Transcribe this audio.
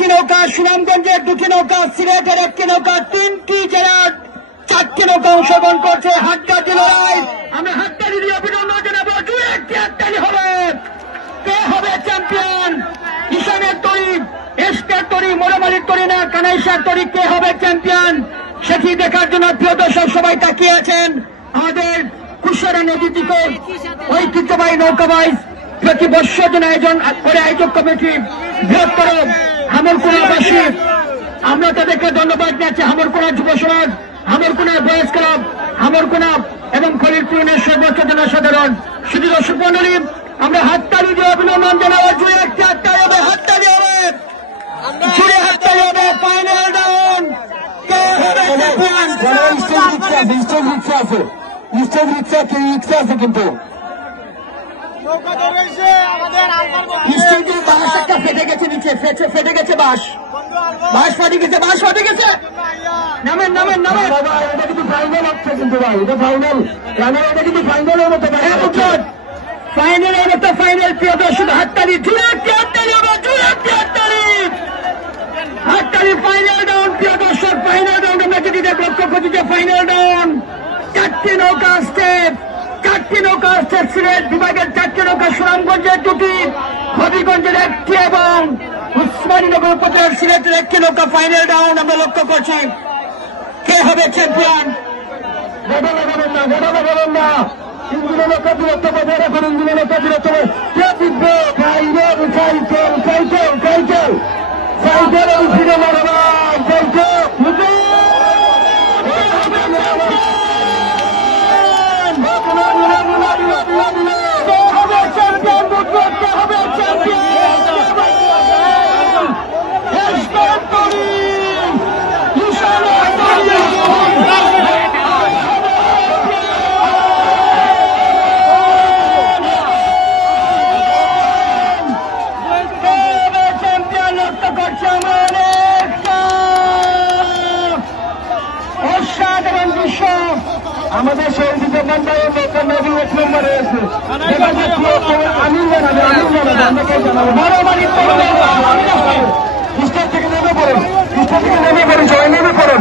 একটি নৌকা, সুনামগঞ্জের দুটি নৌকা, সিলেটের একটি নৌকা, 3টি জেলার 4টি নৌকা অংশগ্রহণ করছে হাড্ডাহাড্ডি লড়াই। আমরা হাততালি দিয়ে অভিনন্দন জানাবো। একটি হাততালি হবে। কে হবে চ্যাম্পিয়ন? ঈশানের তরি, এসকের তরি, মোরামালির তরি না কানাইশার তরি, কে হবে চ্যাম্পিয়ন সেটি দেখার জন্য প্রিয় দর্শক সবাই তাকিয়ে আছেন। আমাদের কুশারা নদী থেকে ঐতিহ্যবাহী নৌকাবাইজ প্রতি বৎসর জন্য আয়োজন করে আয়োজক কমিটি বৃহত্তর হামরকুনাবাসী, আমরা তাদেরকে ধন্যবাদ জানাচ্ছি। হামরকুনা যুব সমাজ, হামরকুনা বয়েজ ক্লাব, হামরকুনা এবং খলিলপুরের সর্বোচ্চ জনসাধারণ, শুধু দর্শক মন্ডলী, আমরা হাততালি দিয়ে অভিনন্দন জানাবো। জুড়ে একটি হাততালি হবে, হাততালি হবে, জুড়ে হাততালি হবে। ফাইনাল ডাউন কে হবে চ্যাম্পিয়ন? রিক্সা আছে কিন্তু বাঁশ একটা ফেটে গেছে, নিচে ফেটে গেছে, বাঁশ ফাটে গেছে, বাঁশ ফাটে গেছে। নামেন নামেন নামেন। এটা কিন্তু ফাইনাল হচ্ছে কিন্তু ভাই, এটা ফাইনাল, এটা কিন্তু ফাইনালের মতো ফাইনালের মতো ফাইনাল। প্রিয় দর্শক হাততালি, জুড়ে একটি হাততালি হবে, জুড়ে একটি হাততালি, হাততালি। ফাইনাল ডাউন প্রিয় দর্শক, ফাইনাল ডাউন আমরা যদি লক্ষ্য করছি যে ফাইনাল ডাউন 4টি নৌকা আসছে, 4টি নৌকা আসছে সিলেট বিভাগের 4টি নৌকা, সুনামগঞ্জের 2টি, হবিগঞ্জের 1টি এবং উসমানীনগর উপজেলার সিলেটের 1টি নৌকা। ফাইনাল ডাউন আমরা লক্ষ্য করছি। কে হবে চ্যাম্পিয়ন? ইঞ্জিনের নৌকা দূরত্ব বজায় রাখুন, ইঞ্জিনের নৌকা দূরত্ব কে জিতবে? Cycle cycle cycle cycle cycle উঠিয়ে মারবা সাইকেল। আমাদের সৌদিত মন্ডলের নৌকা নদী 1 নম্বরে আছে। খ্রিস্টান থেকে নেমে পড়েন, খ্রিস্টান থেকে নেমে পড়েন, সবাই নেমে পড়েন।